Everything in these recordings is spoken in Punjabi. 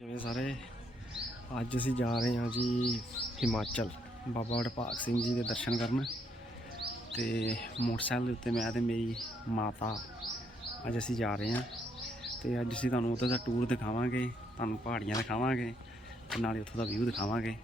ਜਿਵੇਂ ਸਾਰੇ? ਅੱਜ ਅਸੀਂ ਜਾ ਰਹੇ ਹਾਂ ਜੀ ਹਿਮਾਚਲ, ਬਾਬਾ ਵਡਭਾਗ ਸਿੰਘ ਜੀ ਦੇ ਦਰਸ਼ਨ ਕਰਨ ਤੇ ਮੋਟਰਸਾਈਕਲ ਦੇ ਉੱਤੇ ਮੈਂ ਤੇ ਮੇਰੀ ਮਾਤਾ ਅੱਜ ਅਸੀਂ ਜਾ ਰਹੇ ਹਾਂ ਤੇ ਅੱਜ ਅਸੀਂ ਤੁਹਾਨੂੰ ਉੱਥੇ ਦਾ ਟੂਰ ਦਿਖਾਵਾਂਗੇ, ਤੁਹਾਨੂੰ ਪਹਾੜੀਆਂ ਦਿਖਾਵਾਂਗੇ ਤੇ ਨਾਲੇ ਉੱਥੋਂ ਦਾ ਵਿਊ ਦਿਖਾਵਾਂਗੇ।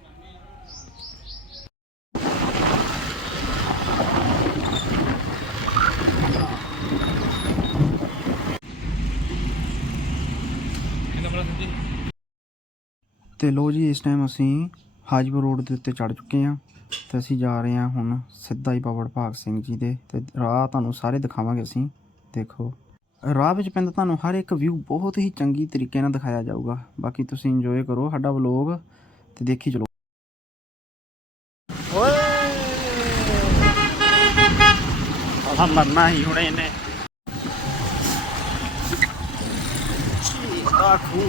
ਤੇ ਲੋ ਜੀ ਇਸ ਟਾਈਮ ਅਸੀਂ ਹਾਜੀਪੁਰ ਰੋਡ ਦੇ ਉੱਤੇ ਚੜ ਚੁੱਕੇ ਹਾਂ ਤੇ ਅਸੀਂ ਜਾ ਰਹੇ ਹਾਂ ਹੁਣ ਸਿੱਧਾ ਹੀ ਬਾਬਾ ਵਡਭਾਗ ਸਿੰਘ ਜੀ ਦੇ ਤੇ ਰਾਹ ਤੁਹਾਨੂੰ ਸਾਰੇ ਦਿਖਾਵਾਂਗੇ ਅਸੀਂ। ਦੇਖੋ ਰਾਹ ਵਿੱਚ ਪੈਂਦਾ ਤੁਹਾਨੂੰ ਹਰ ਇੱਕ ਵਿਊ ਬਹੁਤ ਹੀ ਚੰਗੀ ਤਰੀਕੇ ਨਾਲ ਦਿਖਾਇਆ ਜਾਊਗਾ। ਬਾਕੀ ਤੁਸੀਂ ਇੰਜੋਏ ਕਰੋ ਸਾਡਾ ਵਲੋਗ ਤੇ ਦੇਖੀ ਚਲੋ। ਓਏ! ਆਹ ਮਰਨਾ ਹੀ ਹੁਣੇ ਇਹਨੇ। ਆ ਖੂ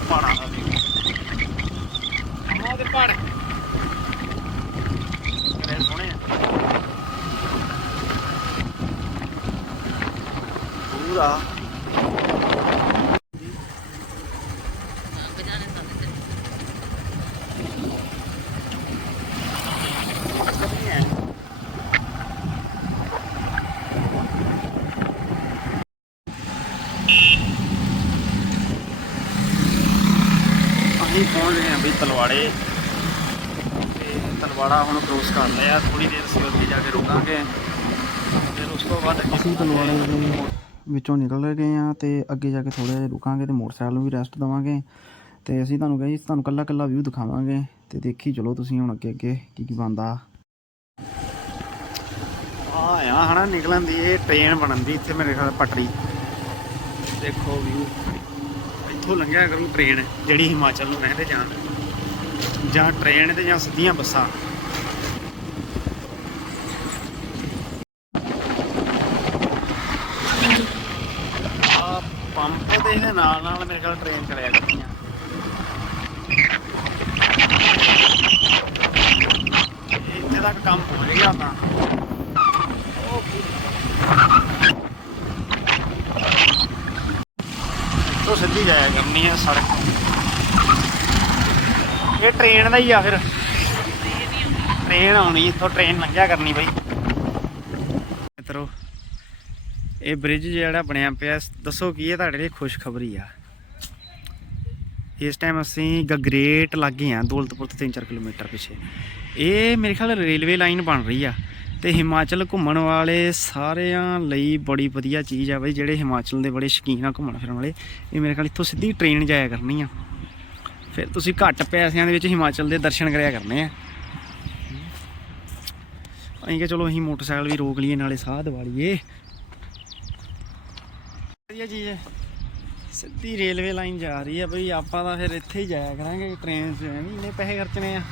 ਪਹਾੜਾਂ ਦਾ ਵੀ ਆਹ ਦੇ ਪਹਾੜ ਕਿਹੜੇ ਸੋਹਣੇ ਆ ਪੂਰਾ ਅਸੀਂ ਪਹੁੰਚ ਗਏ ਹਾਂ ਵੀ ਤਲਵਾੜੇ। ਤੇ ਤਲਵਾੜਾ ਹੁਣ ਕ੍ਰੋਸ ਕਰ ਲਿਆ। ਥੋੜੀ ਦੇਰ ਅਸੀਂ ਅੱਗੇ ਜਾ ਕੇ ਰੁਕਾਂਗੇ। ਫਿਰ ਉਸ ਤੋਂ ਬਾਅਦ ਅਸੀਂ ਤਲਵਾੜੇ ਦੇ ਵਿੱਚੋਂ ਨਿਕਲ ਗਏ ਆ ਤੇ ਅੱਗੇ ਜਾ ਕੇ ਥੋੜਾ ਜਿਹਾ ਰੁਕਾਂਗੇ ਤੇ ਮੋਟਰਸਾਈਕਲ ਨੂੰ ਵੀ ਰੈਸਟ ਦਵਾਂਗੇ। ਤੇ ਅਸੀਂ ਤੁਹਾਨੂੰ ਕਹੀ ਤੁਹਾਨੂੰ ਕੱਲਾ ਕੱਲਾ ਵਿਊ ਦਿਖਾਵਾਂਗੇ ਤੇ ਦੇਖੀ ਚਲੋ ਤੁਸੀਂ ਹੁਣ ਅੱਗੇ ਅੱਗੇ ਕੀ ਕੀ ਬੰਦਾ ਆ ਆ ਹਨਾ ਨਿਕਲਣ ਦੀ, ਇਹ ਟ੍ਰੇਨ ਬਣਨ ਦੀ ਇੱਥੇ ਮੇਰੇ ਖਿਆਲ ਪਟੜੀ। ਦੇਖੋ ਵਿਊ ਇੱਥੋਂ ਲੰਘਿਆ ਕਰੂ ਟ੍ਰੇਨ ਜਿਹੜੀ ਹਿਮਾਚਲ ਨੂੰ ਕਹਿੰਦੇ ਜਾਣ। ਜਾਂ ਟ੍ਰੇਨ ਤੇ ਜਾਂ ਸਿੱਧੀਆਂ ਬੱਸਾਂ। ਆ ਪੰਪ ਦੇ ਨਾਲ ਨਾਲ ਮੇਰੇ ਖਿਆਲ ਟ੍ਰੇਨ ਚਲਿਆ ਕਰਦੀਆਂ ਇੱਥੇ ਤੱਕ ਕੰਮ ਤੋਂ ਸਿੱਧੀ ਜਾਇਆ ਹੈ ਸੜਕ ਇਹ ਟ੍ਰੇਨ ਦਾ ਹੀ ਆ ਫਿਰ। ਟ੍ਰੇਨ ਆਉਣੀ ਇੱਥੋਂ ਟ੍ਰੇਨ ਲੰਘਿਆ ਕਰਨੀ ਬਈ। ਮਿੱਤਰੋ ਇਹ ਬ੍ਰਿਜ ਜਿਹੜਾ ਬਣਿਆ ਪਿਆ ਦੱਸੋ ਕੀ ਇਹ ਤੁਹਾਡੇ ਲਈ ਖੁਸ਼ਖਬਰੀ ਆ? ਇਸ ਟਾਈਮ ਅਸੀਂ ਗਗਰੇਟ ਲੱਗੇ ਆ, ਦੌਲਤਪੁਰ ਤੋਂ 3-4 ਕਿਲੋਮੀਟਰ ਪਿੱਛੇ। ਇਹ ਮੇਰੇ ਖਿਆਲ ਰੇਲਵੇ ਲਾਈਨ ਬਣ ਰਹੀ ਆ ਤੇ ਹਿਮਾਚਲ ਘੁੰਮਣ ਵਾਲੇ ਸਾਰਿਆਂ ਲਈ ਬੜੀ ਵਧੀਆ ਚੀਜ਼ ਆ ਬਈ, ਜਿਹੜੇ ਹਿਮਾਚਲ ਦੇ ਬੜੇ ਸ਼ੌਕੀਨ ਆ ਘੁੰਮਣ ਫਿਰਨ ਵਾਲੇ। ਇਹ ਮੇਰੇ ਖਿਆਲ ਇੱਥੋਂ ਸਿੱਧੀ ਟ੍ਰੇਨ ਜਾਇਆ ਕਰਨੀ ਆ ਫਿਰ ਤੁਸੀਂ ਘੱਟ ਪੈਸਿਆਂ ਦੇ ਵਿੱਚ ਹਿਮਾਚਲ ਦੇ ਦਰਸ਼ਨ ਕਰਿਆ ਕਰਨੇ ਆ। ਅਸੀਂ ਕਿ ਚਲੋ ਅਸੀਂ ਮੋਟਰਸਾਈਕਲ ਵੀ ਰੋਕ ਲਈਏ, ਨਾਲੇ ਸਾਹ ਦਵਾ ਲਈਏ। ਵਧੀਆ ਚੀਜ਼ ਹੈ ਸਿੱਧੀ ਰੇਲਵੇ ਲਾਈਨ ਜਾ ਰਹੀ ਹੈ ਬਈ, ਆਪਾਂ ਤਾਂ ਫਿਰ ਇੱਥੇ ਹੀ ਜਾਇਆ ਕਰਾਂਗੇ ਟ੍ਰੇਨ 'ਚ। ਐਵੇਂ ਇੰਨੇ ਪੈਸੇ ਖਰਚਣੇ ਆ।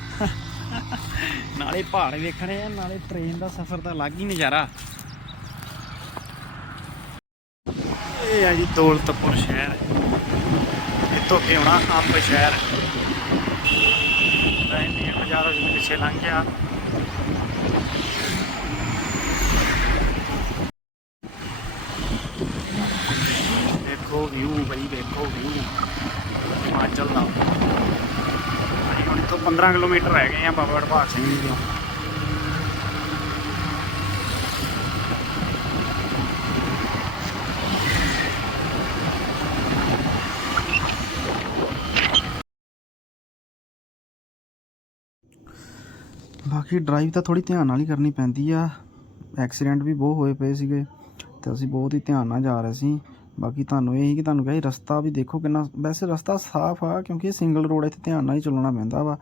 ਨਾਲੇ ਪਹਾੜ ਵੇਖਣੇ ਆ, ਨਾਲੇ ਟ੍ਰੇਨ ਦਾ ਸਫ਼ਰ ਦਾ ਅਲੱਗ ਹੀ ਨਜ਼ਾਰਾ। ਇਹ ਆ ਜੀ ਦੌਲਤਪੁਰ ਸ਼ਹਿਰ। ਇੱਥੋਂ ਅੱਗੇ ਆਉਣਾ ਅੰਬ ਸ਼ਹਿਰ। ਤਾਂ ਇੰਡੀਅਨ ਬਾਜ਼ਾਰ ਪਿੱਛੇ ਲੰਘ ਗਿਆ ਦੇਖੋ ਵਿਊ ਬਈ ਦੇਖੋ ਹਿਮਾਚਲ ਦਾ। ਅਸੀਂ ਹੁਣ ਇੱਥੋਂ 15 ਕਿਲੋਮੀਟਰ ਰਹਿ ਗਏ ਆ ਬਾਬਾ ਵਡਭਾਗ ਸਿੰਘ ਜੀ ਤੋਂ। ਬਾਕੀ ਡਰਾਈਵ ਤਾਂ ਥੋੜੀ ਧਿਆਨ ਨਾਲ ਹੀ ਕਰਨੀ ਪੈਂਦੀ ਆ। ਐਕਸੀਡੈਂਟ ਵੀ ਬਹੁਤ ਹੋਏ ਪਏ ਸੀਗੇ ਤੇ ਅਸੀਂ ਬਹੁਤ ਹੀ ਧਿਆਨ ਨਾਲ ਜਾ ਰਹੇ ਸੀ। ਬਾਕੀ ਤੁਹਾਨੂੰ ਇਹ ਹੀ ਕਿ ਤੁਹਾਨੂੰ ਕਹੇ ਰਸਤਾ ਵੀ ਦੇਖੋ ਕਿੰਨਾ, ਵੈਸੇ ਰਸਤਾ ਸਾਫ਼ ਆ ਕਿਉਂਕਿ ਇਹ ਸਿੰਗਲ ਰੋਡ ਇੱਥੇ ਧਿਆਨ ਨਾਲ ਹੀ ਚੱਲਣਾ ਪੈਂਦਾ ਵਾ।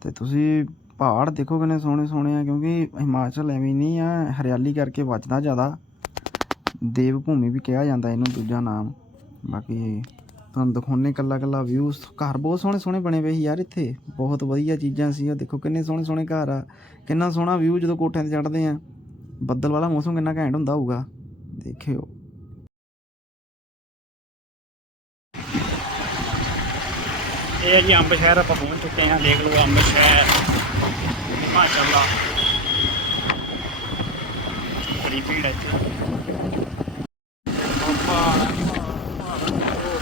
ਤੇ ਤੁਸੀਂ ਪਹਾੜ ਦੇਖੋ ਕਿੰਨੇ ਸੋਹਣੇ ਸੋਹਣੇ ਆ ਕਿਉਂਕਿ ਹਿਮਾਚਲ ਐਵੇਂ ਨਹੀਂ ਆ, ਹਰਿਆਲੀ ਕਰਕੇ ਵੱਜਦਾ ਜ਼ਿਆਦਾ। ਦੇਵ ਭੂਮੀ ਵੀ ਕਿਹਾ ਜਾਂਦਾ ਇਹਨੂੰ ਦੂਜਾ ਨਾਮ। ਬਾਕੀ ਤੁਹਾਨੂੰ ਦਿਖਾਉਣੇ ਕੱਲਾ ਕੱਲਾ ਵਿਊ ਘਰ ਬਹੁਤ ਸੋਹਣੇ ਸੋਹਣੇ ਬਣੇ ਪਏ ਸੀ ਯਾਰ ਇੱਥੇ। ਬਹੁਤ ਵਧੀਆ ਚੀਜ਼ਾਂ ਸੀ ਉਹ ਦੇਖੋ ਕਿੰਨੇ ਸੋਹਣੇ ਸੋਹਣੇ ਘਰ ਆ। ਕਿੰਨਾ ਸੋਹਣਾ ਵਿਊ ਜਦੋਂ ਕੋਠਿਆਂ ਤੇ ਚੜ੍ਹਦੇ ਆ। ਬੱਦਲ ਵਾਲਾ ਮੌਸਮ ਕਿੰਨਾ ਘੈਂਟ ਹੁੰਦਾ ਹੋਊਗਾ। ਦੇਖਿਓ। ਇਹ ਹੈ ਜੀ ਅੰਬ ਸ਼ਹਿਰ ਆਪਾਂ ਪਹੁੰਚ ਚੁੱਕੇ ਹਾਂ, ਦੇਖ ਲਓ ਅੰਬ ਸ਼ਹਿਰ ਹਿਮਾਚਲ ਦਾ ਬੜੀ ਭੀੜ ਹੈ ਇੱਥੇ ਉਹ ਪਹਾੜ ਆ, ਪਹਾੜ, ਪਹਾੜ, ਉਹ।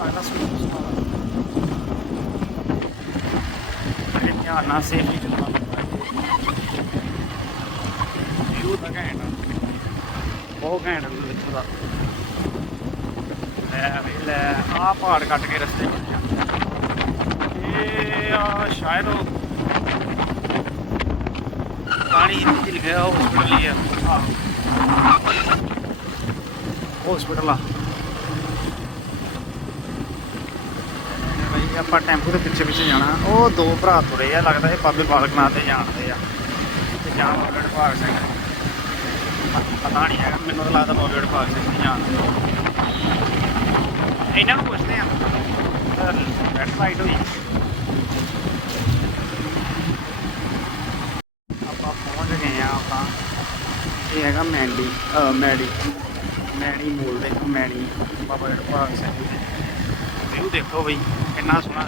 ਆਲਾ ਸੁਣ ਇਹ ਧਿਆਨ ਨਾਲ ਸੇਫਲੀ ਚੱਲਣਾ ਵੀਊ ਤਾਂ ਘੈਂਟ ਆ। ਬਹੁਤ ਘੈਂਟ ਵੀਊ ਇੱਥੋਂ ਦਾ। ਲੈ ਵੀ, ਲੈ, ਆਹ ਪਹਾੜ ਕੱਟ ਕੇ ਰਸਤੇ ਬਣ ਇਹ ਆ ਸ਼ਾਇਦ ਉਹ ਪਾਣੀ ਹਿੰਦੀ ਲਿਖਿਆ ਹਸਪੀਟਲ ਹੀ ਆ। ਹਸਪੀਟਲ ਆ। ਆਪਾਂ ਟੈਂਪੂ ਦੇ ਪਿੱਛੇ ਪਿੱਛੇ ਜਾਣਾ। ਉਹ ਦੋ ਭਰਾ ਤੁਰੇ ਆ, ਲੱਗਦਾ ਇਹ ਬਾਬੇ ਬਾਲਕਨਾਥ ਤੇ ਜਾਣਦੇ ਆ। ਤੇ ਜਾਣ ਬਾਬੇ ਭਾਗ ਸਿੰਘ ਪਤਾ ਨਹੀਂ ਹੈਗਾ ਮੈਨੂੰ ਤਾਂ ਲੱਗਦਾ ਬਾਬੇ ਭਾਗ ਨਹੀਂ ਜਾਣਦੇ ਇਹਨਾਂ ਨੂੰ ਪੁੱਛਦੇ ਆ। ਰੈਡ ਲਾਈਟ ਹੋਈ। ਆਪਾਂ ਪਹੁੰਚ ਗਏ ਆ ਆਪਾਂ। ਇਹ ਹੈਗਾ ਮੈਂਡੀ ਅ, ਮੈਡੀ। ਮੈਣੀ ਮੋਲ ਦੇ ਮੈਣੀ ਬਾਬਾ ਜੀ ਭਾਗ ਸਿੰਘ ਦੇ ਵਿਊ ਦੇਖੋ ਬਈ ਕਿੰਨਾ ਸੋਹਣਾ।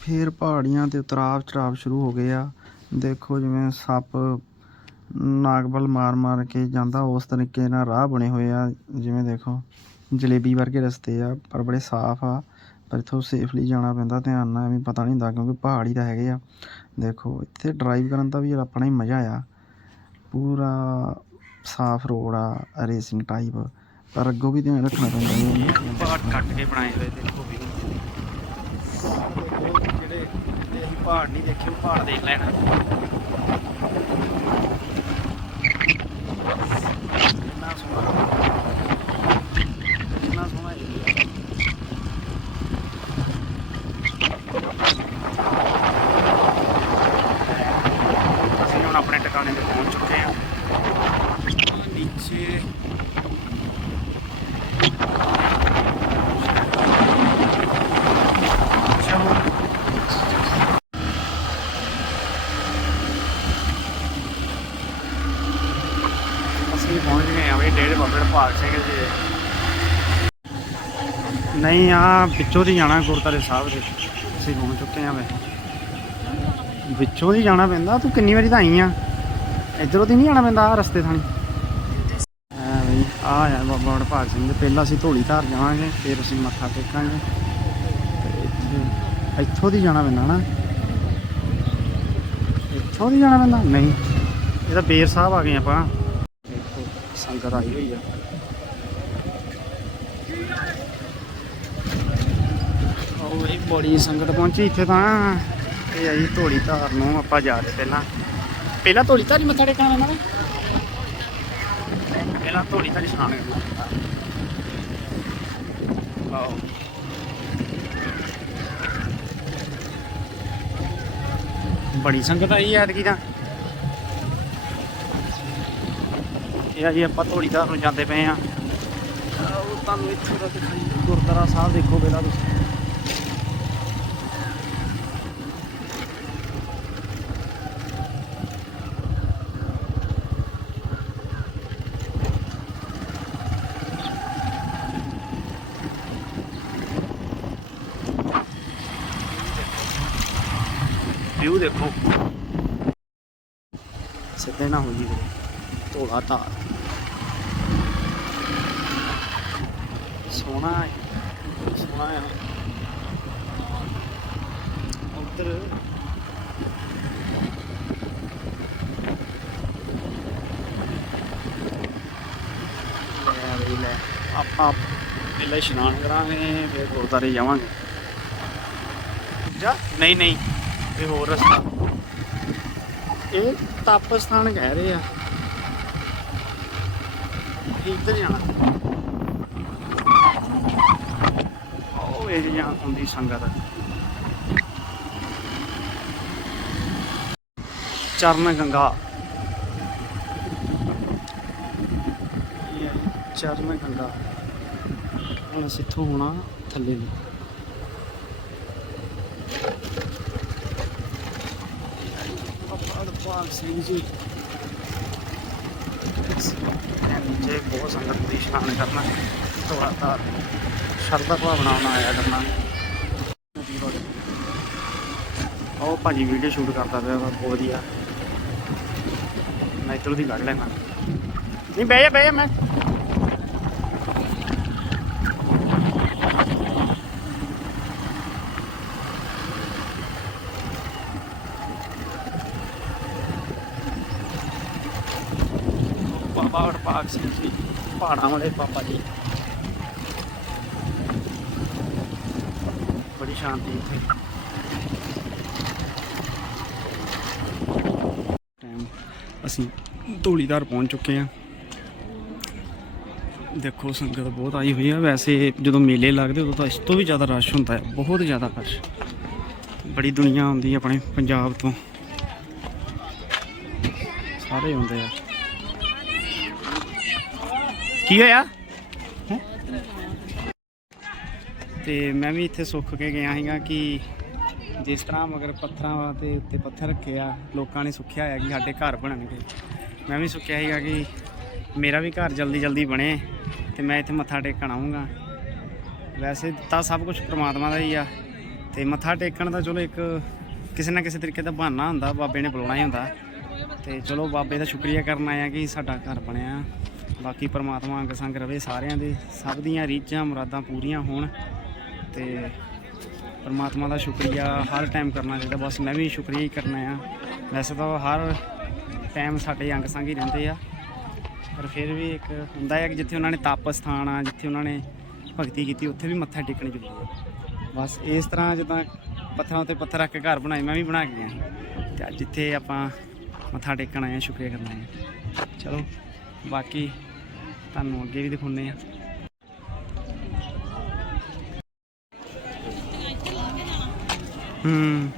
ਫੇਰ ਪਹਾੜੀਆਂ ਤੇ ਉਤਰਾਵ ਚੜਾਵ ਸ਼ੁਰੂ ਹੋ ਗਏ ਆ। ਦੇਖੋ ਜਿਵੇਂ ਸੱਪ ਨਾਗਬਲ ਮਾਰ ਮਾਰ ਕੇ ਜਾਂਦਾ, ਉਸ ਤਰੀਕੇ ਨਾਲ ਰਾਹ ਬਣੇ ਹੋਏ ਆ। ਜਿਵੇਂ ਦੇਖੋ, ਜਲੇਬੀ ਵਰਗੇ ਰਸਤੇ ਆ, ਪਰ ਬੜੇ ਸਾਫ਼ ਆ, ਪਰ ਇੱਥੋਂ ਸੇਫਲੀ ਜਾਣਾ ਪੈਂਦਾ, ਧਿਆਨ ਨਾਲ, ਐਵੇਂ ਪਤਾ ਨਹੀਂ ਹੁੰਦਾ, ਕਿਉਂਕਿ ਪਹਾੜੀ ਤਾਂ ਹੈਗੇ ਆ। ਦੇਖੋ, ਇੱਥੇ ਡਰਾਈਵ ਕਰਨ ਦਾ ਵੀ ਆਪਣਾ ਹੀ ਮਜ਼ਾ ਆ। ਪੂਰਾ ਸਾਫ਼ ਰੋਡ ਆ ਰੇਸਿੰਗ ਟਾਈਪ ਪਰ ਅੱਗੋਂ ਵੀ ਧਿਆਨ ਰੱਖਣਾ ਪੈਂਦਾ। ਹੈ ਪਹਾੜ ਕੱਟ ਕੇ ਬਣਾਏ ਹੋਏ, ਦੇਖੋ ਵੀ ਜਿਹੜੇ ਜੇ ਅਸੀਂ ਪਹਾੜ ਨਹੀਂ ਦੇਖੇ ਪਹਾੜ ਦੇਖ ਲੈਣਾ। ਕਿੰਨਾ ਸੋਹਣਾ ਕਿੰਨਾ ਸੋਹਣਾ ਏਰੀਆ ਅਸੀਂ ਹੁਣ ਆਪਣੇ ਟਿਕਾਣੇ ਤੇ ਪਹੁੰਚ ਚੁੱਕੇ ਹਾਂ ਨੀਚੇ ਚਲੋ ਅਸੀਂ ਪਹੁੰਚ ਗਏ ਆ ਵੀ ਡੇਢ ਬਾਬੇ ਭਾਗ ਸਿੰਘ ਜੀ ਨਹੀਂ ਆ ਵਿੱਚੋਂ ਦੀ ਜਾਣਾ ਗੁਰਦਾਰੇ ਸਾਹਿਬ ਦੇ। ਅਸੀਂ ਪਹੁੰਚ ਚੁੱਕੇ ਆ ਵੇ ਵਿੱਚੋਂ ਦੀ ਜਾਣਾ ਪੈਂਦਾ, ਤੂੰ ਕਿੰਨੀ ਵਾਰੀ ਤਾਂ ਆਈ ਆ? ਇਧਰੋਂ ਦੀ ਨਹੀਂ ਜਾਣਾ ਪੈਂਦਾ ਆ ਰਸਤੇ ਥਾਣੀ। ਆ ਬਈ ਆ ਆ ਬਾਬਾ ਵਡਭਾਗ ਸਿੰਘ ਦੇ। ਪਹਿਲਾਂ ਅਸੀਂ ਧੂੜੀ ਧਾਰ ਜਾਵਾਂਗੇ, ਫਿਰ ਅਸੀਂ ਮੱਥਾ ਟੇਕਾਂਗੇ। ਇੱਥੋਂ ਦੀ ਜਾਣਾ ਪੈਂਦਾ ਨਾ। ਇੱਥੋਂ ਦੀ ਜਾਣਾ ਪੈਂਦਾ? ਨਹੀਂ। ਇਹ ਤਾਂ ਬੇਰ ਸਾਹਿਬ ਆ ਗਏ ਆਪਾਂ। ਸੰਗਤ ਆਈ ਹੋਈ ਆ। ਇਹ ਬੜੀ ਸੰਗਤ ਪਹੁੰਚੀ ਇੱਥੇ ਤਾਂ। ਇਹ ਆਈ ਧੂੜੀ ਧਾਰ ਨੂੰ ਆਪਾਂ ਜਾ ਰਹੇ ਪਹਿਲਾਂ। ਪਹਿਲਾਂ ਧੂੜੀ ਧਾਰੀ ਮੱਥਾ ਟੇਕਣਾ ਪੈਂਦਾ ਵਾ ਪਹਿਲਾਂ ਧੂੜੀ ਧਾਰੀ ਇਸ਼ਨਾਨ ਕਰਨਾ ਆਓ ਬੜੀ ਸੰਗਤ ਆਈ ਐਤਕੀ ਤਾਂ। ਇਹ ਆ ਜੀ ਆਪਾਂ ਧੂੜੀ ਧਾਰ ਨੂੰ ਜਾਂਦੇ ਪਏ ਆ। ਉਹ ਤੁਹਾਨੂੰ ਇੱਥੋਂ ਦਾ ਦਿਖਾਈ। ਗੁਰਦੁਆਰਾ ਸਾਹਿਬ ਦੇਖੋ ਪਹਿਲਾਂ ਤੁਸੀਂ ਵਿਊ ਦੇਖੋ ਸਿੱਧੇ ਨਾ ਹੋ ਜੀ ਧਾਰ ਸੋਹਣਾ ਹੈ। ਸੋਹਣਾ ਹੈ। ਉੱਧਰ। ਆਪਾਂ ਪਹਿਲਾਂ ਇਸ਼ਨਾਨ ਕਰਾਂਗੇ ਫਿਰ ਗੁਰਦੁਆਰੇ ਜਾਵਾਂਗੇ। ਜਾ। ਨਹੀਂ ਨਹੀਂ ਇਹ ਹੋਰ ਰਸਤਾ। ਇਹ ਤਪ ਸਥਾਨ ਕਹਿ ਰਹੇ ਆ। ਇਹ ਇੱਧਰ ਜਾਣਾ ਉਹ ਇਹ ਜਾਂ ਹੁੰਦੀ ਸੰਗਤ। ਚਰਨ ਗੰਗਾ। ਚਰਨ ਗੰਗਾ। ਹੁਣ ਅਸੀਂ ਇੱਥੋਂ ਹੋਣਾ ਥੱਲੇ ਨੂੰ। ਪਾਰਕ ਸਿੰਘ ਜੀ। ਜੇ ਬਹੁਤ ਸੰਗਤ ਦੀ ਇਸ਼ਨਾਨ ਕਰਨਾ ਥੋੜਾ ਸ਼ਰਧਾ ਭਾਵਨਾ ਨਾਲ ਆਇਆ ਕਰਨਾ ਉਹ ਭਾਜੀ ਵੀਡੀਓ ਸ਼ੂਟ ਕਰਦਾ ਪਿਆ ਬਹੁਤ ਵਧੀਆ। ਮੈਂ ਇੱਧਰੋਂ ਦੀ ਕੱਢ ਲੈਣਾ ਨਹੀਂ, ਬਹਿ ਜਾ ਬਹਿ ਜਾ ਮੈਂ। ਬਾਬਾ ਵਡਭਾਗ ਸਿੰਘ ਜੀ, ਪਹਾੜਾਂ ਵਾਲੇ ਬਾਬਾ ਜੀ। ਬੜੀ ਸ਼ਾਂਤੀ ਇੱਥੇ। ਟਾਈਮ ਅਸੀਂ ਧੂਲੀਧਾਰ ਪਹੁੰਚ ਚੁੱਕੇ ਹਾਂ। ਦੇਖੋ, ਸੰਗਤ ਬਹੁਤ ਆਈ ਹੋਈ ਆ। ਵੈਸੇ ਜਦੋਂ ਮੇਲੇ ਲੱਗਦੇ, ਉਦੋਂ ਤਾਂ ਇਸ ਤੋਂ ਵੀ ਜ਼ਿਆਦਾ ਰਸ਼ ਹੁੰਦਾ ਹੈ। ਬਹੁਤ ਜ਼ਿਆਦਾ ਰਸ਼। ਬੜੀ ਦੁਨੀਆ ਆਉਂਦੀ ਆਪਣੇ ਪੰਜਾਬ ਤੋਂ। ਸਾਰੇ ਆਉਂਦੇ ਆ। ਕੀ ਹੋਇਆ? ਤੇ ਮੈਂ ਵੀ ਇੱਥੇ ਸੁੱਖ ਕੇ ਗਿਆ ਸੀਗਾ ਕਿ ਜਿਸ ਤਰ੍ਹਾਂ ਮਗਰ ਪੱਥਰਾਂ ਦੇ ਉੱਤੇ ਪੱਥਰ ਰੱਖੇ ਆ ਲੋਕਾਂ ਨੇ ਸੁੱਖਿਆ ਹੋਇਆ ਕਿ ਸਾਡੇ ਘਰ ਬਣਨਗੇ। ਮੈਂ ਵੀ ਸੁੱਖਿਆ ਸੀਗਾ ਕਿ ਮੇਰਾ ਵੀ ਘਰ ਜਲਦੀ ਜਲਦੀ ਬਣੇ ਤੇ ਮੈਂ ਇੱਥੇ ਮੱਥਾ ਟੇਕਣ ਆਉਂਗਾ ਵੈਸੇ ਤਾਂ ਸਭ ਕੁਝ ਪ੍ਰਮਾਤਮਾ ਦਾ ਹੀ ਆ ਤੇ ਮੱਥਾ ਟੇਕਣ ਦਾ ਚਲੋ ਇੱਕ ਕਿਸੇ ਨਾ ਕਿਸੇ ਤਰੀਕੇ ਦਾ ਬਹਾਨਾ ਹੁੰਦਾ ਬਾਬੇ ਨੇ ਬੁਲਾਉਣਾ ਹੀ ਹੁੰਦਾ। ਤੇ ਚਲੋ ਬਾਬੇ ਦਾ ਸ਼ੁਕਰੀਆ ਕਰਨ ਆਇਆ ਕਿ ਸਾਡਾ ਘਰ ਬਣਿਆ। ਬਾਕੀ ਪ੍ਰਮਾਤਮਾ ਅੰਗ ਸੰਗ ਰਵੇ, ਸਾਰਿਆਂ ਦੇ, ਸਭ ਦੀਆਂ ਰੀਝਾਂ, ਮੁਰਾਦਾਂ ਪੂਰੀਆਂ ਹੋਣ ਤੇ ਪਰਮਾਤਮਾ ਦਾ ਸ਼ੁਕਰੀਆ ਹਰ ਟਾਈਮ ਕਰਨਾ ਚਾਹੀਦਾ। ਬਸ ਮੈਂ ਵੀ ਸ਼ੁਕਰੀਆ ਹੀ ਕਰਨਾ ਆ। ਵੈਸੇ ਤਾਂ ਹਰ ਟਾਈਮ ਸਾਡੇ ਅੰਗ ਸੰਗ ਹੀ ਰਹਿੰਦੇ ਆ। ਪਰ ਫਿਰ ਵੀ ਇੱਕ ਹੁੰਦਾ ਹੈ ਕਿ ਜਿੱਥੇ ਉਹਨਾਂ ਨੇ ਤਪ ਸਥਾਨ ਆ, ਜਿੱਥੇ ਉਹਨਾਂ ਨੇ ਭਗਤੀ ਕੀਤੀ, ਉੱਥੇ ਵੀ ਮੱਥਾ ਟੇਕਣ ਜ਼ਰੂਰੀ ਹੈ ਬਸ ਇਸ ਤਰ੍ਹਾਂ ਜਿੱਦਾਂ ਪੱਥਰਾਂ ਉੱਤੇ ਪੱਥਰ ਰੱਖ ਕੇ ਘਰ ਬਣਾਏ, ਮੈਂ ਵੀ ਬਣਾ ਕੇ ਗਿਆ। ਤੇ ਜਿੱਥੇ ਆਪਾਂ ਮੱਥਾ ਟੇਕਣ ਆਏ ਆ, ਸ਼ੁਕਰੀਆ ਕਰਨਾ ਆਏ ਆ। ਚਲੋ, ਬਾਕੀ ਤੁਹਾਨੂੰ ਅੱਗੇ ਵੀ ਦਿਖਾਉਂਦੇ ਆ ਹੂੰ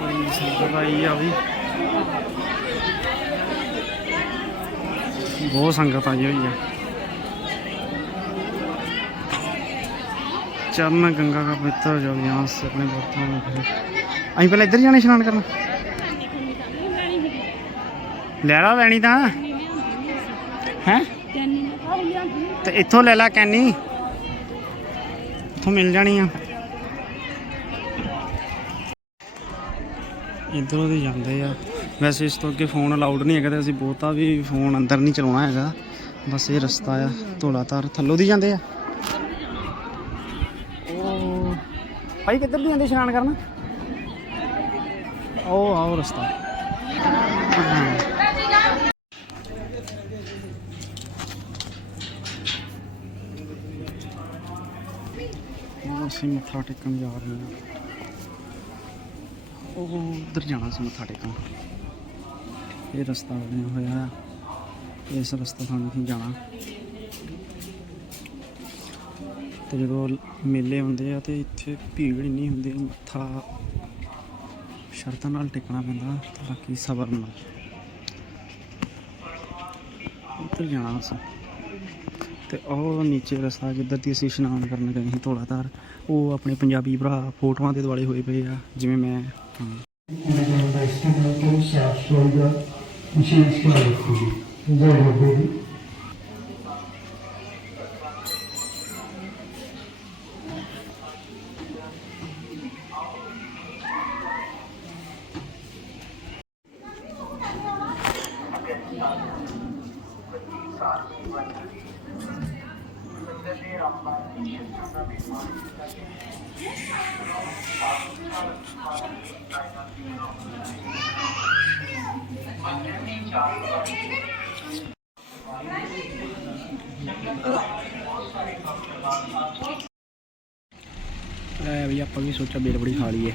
ਬੜੀ ਸੰਗਤ ਆਈ ਆ ਵੀ ਬਹੁਤ ਸੰਗਤ ਆਈ ਹੋਈ ਆ ਚਰਨ ਗੰਗਾ ਦਾ ਪਵਿੱਤਰ ਜਲ यहाँ से अपने बर्तनों में भरे ਅਸੀਂ ਪਹਿਲਾਂ ਇੱਧਰ ਜਾਣਾ ਇਸ਼ਨਾਨ ਕਰਨ ਲੈ ਲਾ ਲੈਣੀ ਤਾਂ ਹੈ? ਤੇ ਇੱਥੋਂ ਲੈ ਲੈ ਕੈਨੀ। ਇੱਥੋਂ ਮਿਲ ਜਾਣੀ ਆ। ਇੱਧਰੋਂ ਦੀ ਜਾਂਦੇ ਆ। ਵੈਸੇ ਇਸ ਤੋਂ ਅੱਗੇ ਫੋਨ ਅਲਾਉਡ ਨਹੀਂ ਹੈਗਾ ਤੇ ਅਸੀਂ ਬਹੁਤਾ ਵੀ ਫੋਨ ਅੰਦਰ ਨਹੀਂ ਚਲਾਉਣਾ ਹੈਗਾ। ਬਸ ਇਹ ਰਸਤਾ ਆ, ਧੋਲਾ ਤਾਰ ਥੱਲੋਂ ਦੀ ਜਾਂਦੇ ਆ। ਉਹ ਭਾਈ ਕਿੱਧਰ ਦੀ ਜਾਂਦੇ, ਇਸ਼ਨਾਨ ਕਰਨ? ਉਹ ਆਓ ਰਸਤਾ ਹਾਂ। ਉਹ ਅਸੀਂ ਮੱਥਾ ਟੇਕਣ ਜਾ ਰਹੇ ਹਾਂ। ਉਹ ਉਧਰ ਜਾਣਾ ਸੀ ਮੱਥਾ ਟੇਕਣ। ਇਹ ਰਸਤਾ ਬਣਿਆ ਹੋਇਆ ਆ ਇਸ ਰਸਤੇ ਸਾਨੂੰ ਹੀ ਜਾਣਾ। ਤੇ ਜਦੋਂ ਮੇਲੇ ਹੁੰਦੇ ਆ ਤੇ ਇੱਥੇ ਭੀੜ ਇੰਨੀ ਹੁੰਦੀ ਮੱਥਾ ਸ਼ਰਤਾਂ ਨਾਲ ਟੇਕਣਾ ਪੈਂਦਾ ਤੇ ਬਾਕੀ ਸਬਰ ਨਾਲ। ਉੱਧਰ ਜਾਣਾ ਅਸੀਂ। ਤੇ ਉਹ ਨੀਚੇ ਰਸਤਾ ਜਿੱਧਰ ਦੀ ਅਸੀਂ ਇਸ਼ਨਾਨ ਕਰਨ ਗਏ ਸੀ ਧੌਲਾਧਾਰ ਉਹ ਆਪਣੇ ਪੰਜਾਬੀ ਭਰਾ ਫੋਟੋਆਂ ਦੇ ਦੁਆਲੇ ਹੋਏ ਪਏ ਆ, ਜਿਵੇਂ ਮੈਂ ਹਾਂ da istituto si assolga vicino schiavi zero ਲੈ ਵੀ ਆਪਾਂ ਵੀ ਸੋਚਿਆ ਬੇਲ ਬੜੀ ਖਾ ਲਈਏ।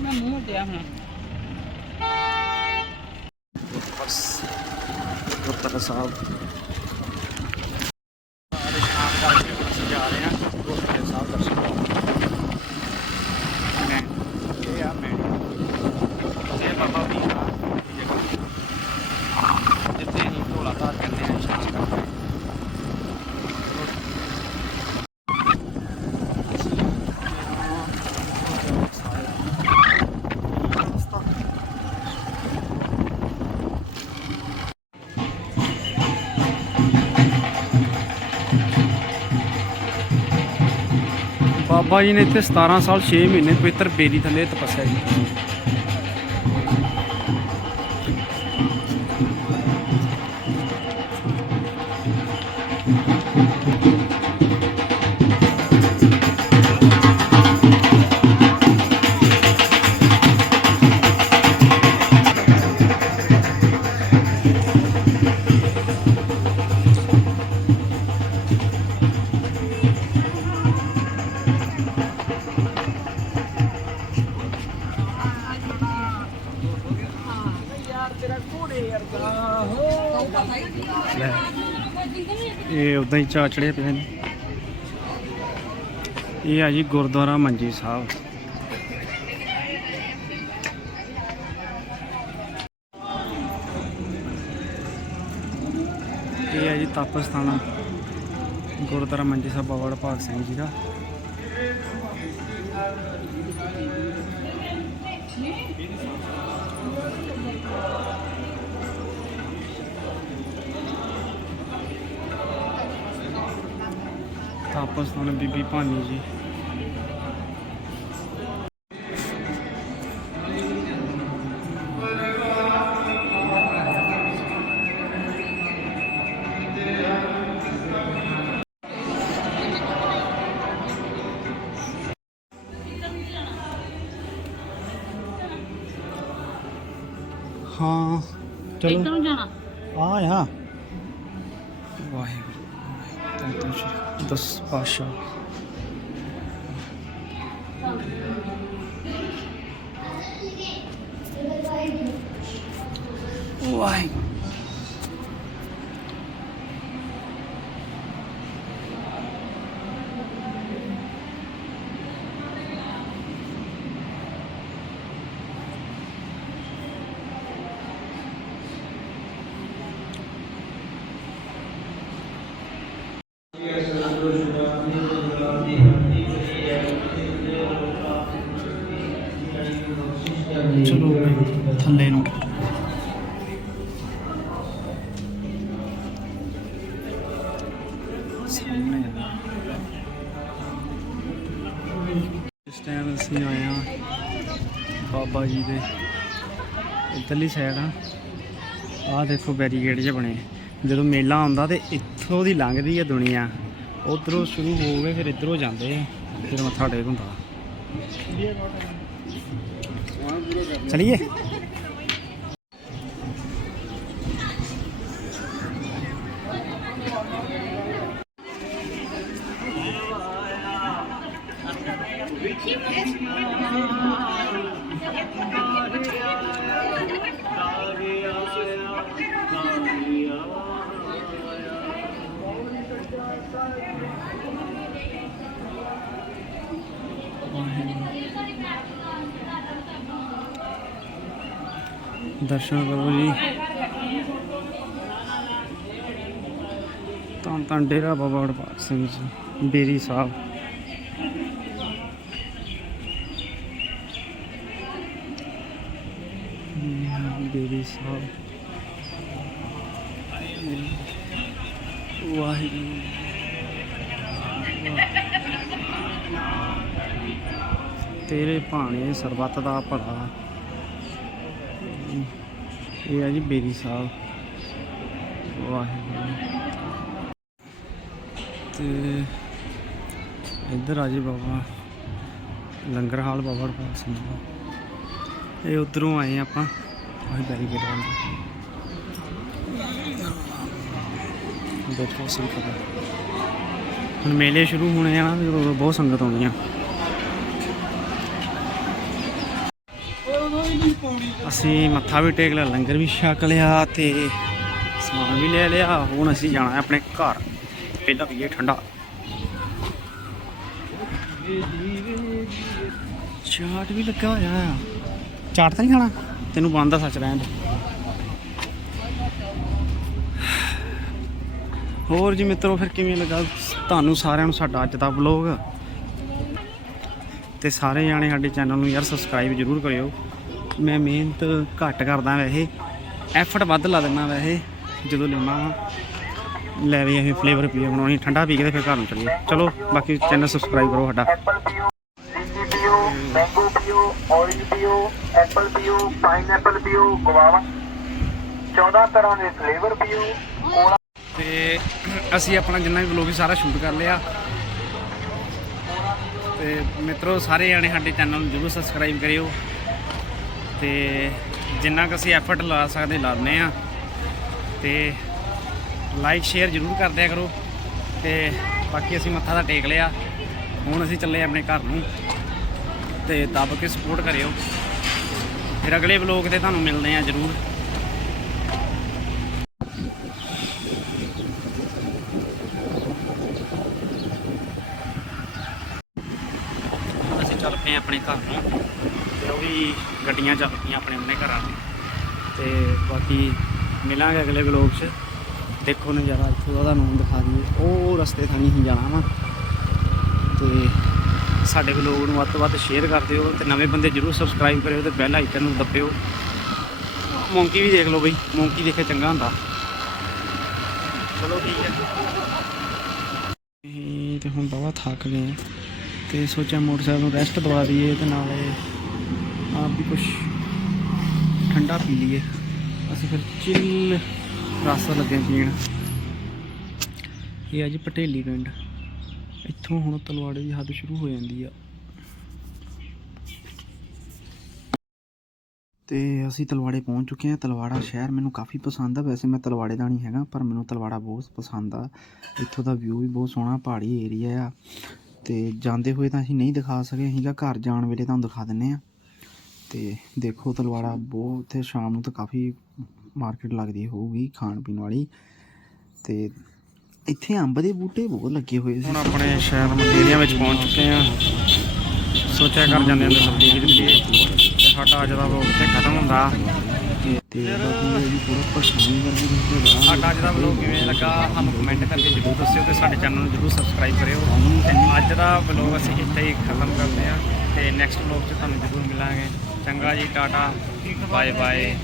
ਮੈਂ ਮੂੰਹ ਤੇ ਹੁਣ। ਬਸ ਗੁਰਦੁਆਰਾ ਸਾਹਿਬ ਬਾਬਾ ਜੀ ਨੇ ਇੱਥੇ 17 ਸਾਲ 6 ਮਹੀਨੇ ਪਵਿੱਤਰ ਬੇਰੀ ਥੱਲੇ ਤਪੱਸਿਆ ਕੀਤੀ ਉਦਾਂ ਹੀ ਚਾਚੜੇ ਪਏ ਨੇ। ਇਹ ਆ ਜੀ ਗੁਰਦੁਆਰਾ ਮੰਜੀ ਸਾਹਿਬ। ਇਹ ਹੈ ਜੀ ਤਪਸਥਾਨ, ਗੁਰਦੁਆਰਾ ਮੰਜੀ ਸਾਹਿਬ ਬਾਬਾ ਭਾਗ ਸਿੰਘ ਜੀ ਦਾ। ਤਪਸਥਾਨ ਬੀਬੀ ਭਾਨੀ ਜੀ। ਹਾਂ ਚਲੋ। ਇੱਧਰ ਨੂੰ ਜਾਣਾ। ਆ ਆ ਵਾਹਿਗੁਰੂ। ਤਾਂ ਤਾਂ ਸ਼੍ਰੀ ਦਸ ਪਾਸ਼ਾ ਵਾਹਿਗੁਰੂ ਚਲੋ ਬਈ, ਥੱਲੇ ਨੂੰ ਸਾਹਮਣੇ ਇਸ ਟਾਈਮ ਅਸੀਂ ਆਏ ਆ ਬਾਬਾ ਜੀ ਦੇ ਇੱਧਰਲੀ ਸਾਈਡ ਆ। ਆਹ ਦੇਖੋ ਬੈਰੀਕੇਡ ਜਿਹੇ ਬਣੇ। ਜਦੋਂ ਮੇਲਾ ਆਉਂਦਾ ਤੇ ਇੱਥੋਂ ਦੀ ਲੰਘਦੀ ਹੈ ਦੁਨੀਆ। ਉਧਰੋਂ ਸ਼ੁਰੂ ਹੋ ਗਏ, ਫਿਰ ਇੱਧਰੋਂ ਜਾਂਦੇ ਆ। ਫਿਰ ਮੱਥਾ ਟੇਕ ਹੁੰਦਾ। ਚਲਿਏ। ਦਰਸ਼ਨ ਕਰੋ ਜੀ। ਤਾਂ ਤਾਂ ਡੇਰਾ ਬਾਬਾ ਵਡਭਾਗ ਸਿੰਘ ਜੀ ਬੇਰੀ ਸਾਹਿਬ। ਬੇਰੀ ਸਾਹਿਬ। ਵਾਹਿਗੁਰੂ। ਤੇਰੇ ਭਾਣੇ ਸਰਬੱਤ ਦਾ ਭਲਾ। ਇਹ ਹੈ ਜੀ ਬੇਰੀ ਸਾਹਿਬ ਵਾਹਿਗੁਰੂ। ਤੇ ਇੱਧਰ ਆ ਜੀ ਬਾਬਾ ਲੰਗਰ ਹਾਲ ਬਾਬਾ ਹਰਪਾਲ ਸਿੰਘ ਦਾ। ਇਹ ਉਧਰੋਂ ਆਏ ਆਪਾਂ, ਆਹ ਬੈਰੀਕੇਡ ਵੱਲ। ਦੇਖੋ ਸੰਗਤ ਹੁਣ ਮੇਲੇ ਸ਼ੁਰੂ ਹੋਣੇ ਆ ਨਾ ਬਹੁਤ ਸੰਗਤ ਆਉਣੀ ਆ। ਅਸੀਂ ਮੱਥਾ ਵੀ ਟੇਕ ਲਿਆ ਲੰਗਰ ਵੀ ਛਕ ਲਿਆ ਤੇ ਸਮਾਨ ਵੀ ਲੈ ਲਿਆ। ਹੁਣ ਅਸੀਂ ਜਾਣਾ ਹੈ ਆਪਣੇ ਘਰ। ਪਹਿਲਾਂ ਪੀਏ ਠੰਡਾ। ਚਾਟ ਵੀ ਲੱਗਾ ਹੋਇਆ ਆ। ਚਾਟ ਤਾਂ ਨਹੀਂ ਖਾਣਾ? ਤੈਨੂੰ ਬੰਦ ਆ ਸੱਚ ਰਹਿਣ ਦੇ। ਹੋਰ ਜੀ ਮਿੱਤਰੋ ਫਿਰ ਕਿਵੇਂ ਲੱਗਾ? ਤੁਹਾਨੂੰ ਸਾਰਿਆਂ ਨੂੰ ਸਾਡਾ ਅੱਜ ਦਾ ਵਲੌਗ ਤੇ ਸਾਰੇ ਜਾਣੇ ਸਾਡੇ ਚੈਨਲ ਨੂੰ ਯਾਰ ਸਬਸਕ੍ਰਾਈਬ ਜ਼ਰੂਰ ਕਰਿਓ। ਮੈਂ ਮਿਹਨਤ ਘੱਟ ਕਰਦਾ ਵੈਸੇ। ਐਫਰਟ ਵੱਧ ਲਾ ਦਿੰਦਾ ਵੈਸੇ, ਜਦੋਂ ਲਿਆਉਣਾ। ਵਾ ਲੈ ਵੀ ਅਸੀਂ ਫਲੇਵਰ ਪੀਏ ਬਣਾਉਣੀ ਠੰਡਾ ਪੀ ਕੇ ਤੇ ਫਿਰ ਘਰ ਨੂੰ ਚੱਲੀਏ। ਚਲੋ, ਬਾਕੀ ਚੈਨਲ ਸਬਸਕ੍ਰਾਈਬ ਕਰੋ ਸਾਡਾ। ਐਪਲ ਮੈਂਗੋ ਪੀਓ ਔਰੇਂਜ ਪੀਓ ਐਪਲ ਪੀਓ ਪਾਈਨਐਪਲ ਪੀਓ ਗਵਾਵਾ 14 ਤਰ੍ਹਾਂ ਦੇ ਫਲੇਵਰ ਪੀਓ ਤੇ ਅਸੀਂ ਆਪਣਾ ਜਿੰਨਾ ਵੀ ਵਲੋਗ ਸਾਰਾ ਸ਼ੂਟ ਕਰ ਲਿਆ। ਤੇ ਮਿੱਤਰੋ, ਸਾਰੇ ਜਾਣੇ ਸਾਡੇ ਚੈਨਲ ਨੂੰ ਜਰੂਰ ਸਬਸਕ੍ਰਾਈਬ ਕਰਿਓ। ਤੇ ਜਿੰਨਾ ਕੁ ਅਸੀਂ ਐਫਰਟ ਲਾ ਸਕਦੇ, ਲਾਉਂਦੇ ਆ ਤੇ ਲਾਈਕ ਸ਼ੇਅਰ ਜਰੂਰ ਕਰਦਿਆ ਕਰੋ। ਤੇ ਬਾਕੀ ਅਸੀਂ ਮੱਥਾ ਦਾ ਟੇਕ ਲਿਆ। ਹੁਣ ਅਸੀਂ ਚੱਲੇ ਆਪਣੇ ਘਰ ਨੂੰ। ਤੇ ਦੱਬ ਕੇ ਸਪੋਰਟ ਕਰਿਓ। ਫਿਰ ਅਗਲੇ ਵਲੋਗ ਤੇ ਤੁਹਾਨੂੰ ਮਿਲਦੇ ਆ ਜਰੂਰ ਹੁਣ ਅਸੀਂ ਚੱਲ ਪਏ ਹਾਂ ਆਪਣੇ ਘਰ ਨੂੰ ਤੇ ਉਹ ਵੀ ਗੱਡੀਆਂ ਚੱਲ ਪਈਆਂ ਆਪਣੇ ਆਪਣੇ ਘਰਾਂ ਨੂੰ ਤੇ ਬਾਕੀ ਮਿਲਾਂਗੇ ਅਗਲੇ ਵਲੋਗ 'ਚ। ਦੇਖੋ ਨਜ਼ਾਰਾ, ਇੱਥੋਂ ਦਾ ਤੁਹਾਨੂੰ ਦਿਖਾ ਦਈਏ। ਉਹ ਰਸਤੇ ਥਾਣੀ ਹੀ ਜਾਣਾ ਵਾ। ਤੇ ਸਾਡੇ ਵਲੋਗ ਨੂੰ ਵੱਧ ਤੋਂ ਵੱਧ ਸ਼ੇਅਰ ਕਰ ਦਿਓ ਤੇ ਨਵੇਂ ਬੰਦੇ ਜਰੂਰ ਸਬਸਕ੍ਰਾਈਬ ਕਰਿਓ ਤੇ ਬੈਲ ਆਈਕਨ ਨੂੰ ਦੱਬਿਓ। ਮੌਂਕੀ ਵੀ ਦੇਖ ਲਓ ਬਈ, ਮੌਂਕੀ ਦੇਖੇ ਚੰਗਾ ਹੁੰਦਾ। ਚਲੋ ਠੀਕ ਹੈ। ਇਹ ਤੇ ਹੁਣ ਬਾਵਾ ਥੱਕ ਗਏ ਤੇ ਸੋਚਿਆ ਮੋਟਰਸਾਈਕਲ ਨੂੰ ਰੈਸਟ ਦਵਾ ਦਈਏ ਤੇ ਨਾਲੇ ਆਪ ਵੀ ਕੁਝ ਠੰਡਾ ਪੀ ਲਈਏ। ਅਸੀਂ ਫਿਰ ਚਿੱਲ ਰਸ ਲੱਗੇ ਪੀਣ। ਇਹ ਆ ਜੀ ਪਟੇਲੀ ਪਿੰਡ। ਇੱਥੋਂ ਹੁਣ ਤਲਵਾੜੇ ਦੀ ਹੱਦ ਸ਼ੁਰੂ ਹੋ ਜਾਂਦੀ ਆ। ਤੇ ਅਸੀਂ ਤਲਵਾੜੇ ਪਹੁੰਚ ਚੁੱਕੇ ਹਾਂ। ਤਲਵਾੜਾ ਸ਼ਹਿਰ ਮੈਨੂੰ ਕਾਫੀ ਪਸੰਦ ਆ। ਵੈਸੇ ਮੈਂ ਤਲਵਾੜੇ ਦਾ ਨਹੀਂ ਹੈਗਾ, ਪਰ ਮੈਨੂੰ ਤਲਵਾੜਾ ਬਹੁਤ ਪਸੰਦ ਆ। ਇੱਥੋਂ ਦਾ ਵਿਊ ਵੀ ਬਹੁਤ ਸੋਹਣਾ, ਪਹਾੜੀ ਏਰੀਆ ਆ। ਤੇ ਜਾਂਦੇ ਹੋਏ ਤਾਂ ਅਸੀਂ ਨਹੀਂ ਦਿਖਾ ਸਕੇ। ਅਸੀਂ ਘਰ ਜਾਣ ਵੇਲੇ ਤੁਹਾਨੂੰ ਦਿਖਾ ਦਿੰਨੇ ਆ ਤੇ ਦੇਖੋ, ਤਲਵਾੜਾ ਬਹੁਤ ਉੱਥੇ ਸ਼ਾਮ ਨੂੰ ਤਾਂ ਕਾਫੀ ਮਾਰਕੀਟ ਲੱਗਦੀ ਹੋਊਗੀ ਖਾਣ ਪੀਣ ਵਾਲੀ। ਤੇ ਇੱਥੇ ਅੰਬ ਦੇ ਬੂਟੇ ਬਹੁਤ ਲੱਗੇ ਹੋਏ ਸੀ। ਹੁਣ ਆਪਣੇ ਸ਼ਹਿਰ ਮੰਡੀਆਂ ਵਿੱਚ ਪਹੁੰਚ ਚੁੱਕੇ ਆ ਸੋਚਿਆ ਕਰ ਜਾਂਦੇ ਹਾਂ ਸਬਜ਼ੀ ਖਰੀਦ ਤੇ ਸਾਡਾ ਅੱਜ ਦਾ ਵਲੋਗ ਇੱਥੇ ਖਤਮ ਹੁੰਦਾ। ਤੇ ਬਾਕੀ ਇਹ ਵੀ ਪੂਰਾ ਪਰੇਸ਼ਾਨੀ ਕਰਦੀ ਰਹੀ ਹੈ ਸਾਡਾ ਅੱਜ ਦਾ ਵਲੋਗ ਕਿਵੇਂ ਲੱਗਾ, ਸਾਨੂੰ ਕਮੈਂਟ ਕਰਕੇ ਜ਼ਰੂਰ ਦੱਸਿਓ ਤੇ ਸਾਡੇ ਚੈਨਲ ਨੂੰ ਜ਼ਰੂਰ ਸਬਸਕ੍ਰਾਈਬ ਕਰਿਓ। ਤੇ ਅੱਜ ਦਾ ਵਲੋਗ ਅਸੀਂ ਇੱਥੇ ਹੀ ਖਤਮ ਕਰਦੇ ਹਾਂ ਤੇ ਨੈਕਸਟ ਵਲੋਗ 'ਚ ਤੁਹਾਨੂੰ ਜ਼ਰੂਰ ਮਿਲਾਂਗੇ। ਚੰਗਾ ਜੀ, ਟਾਟਾ। Bye bye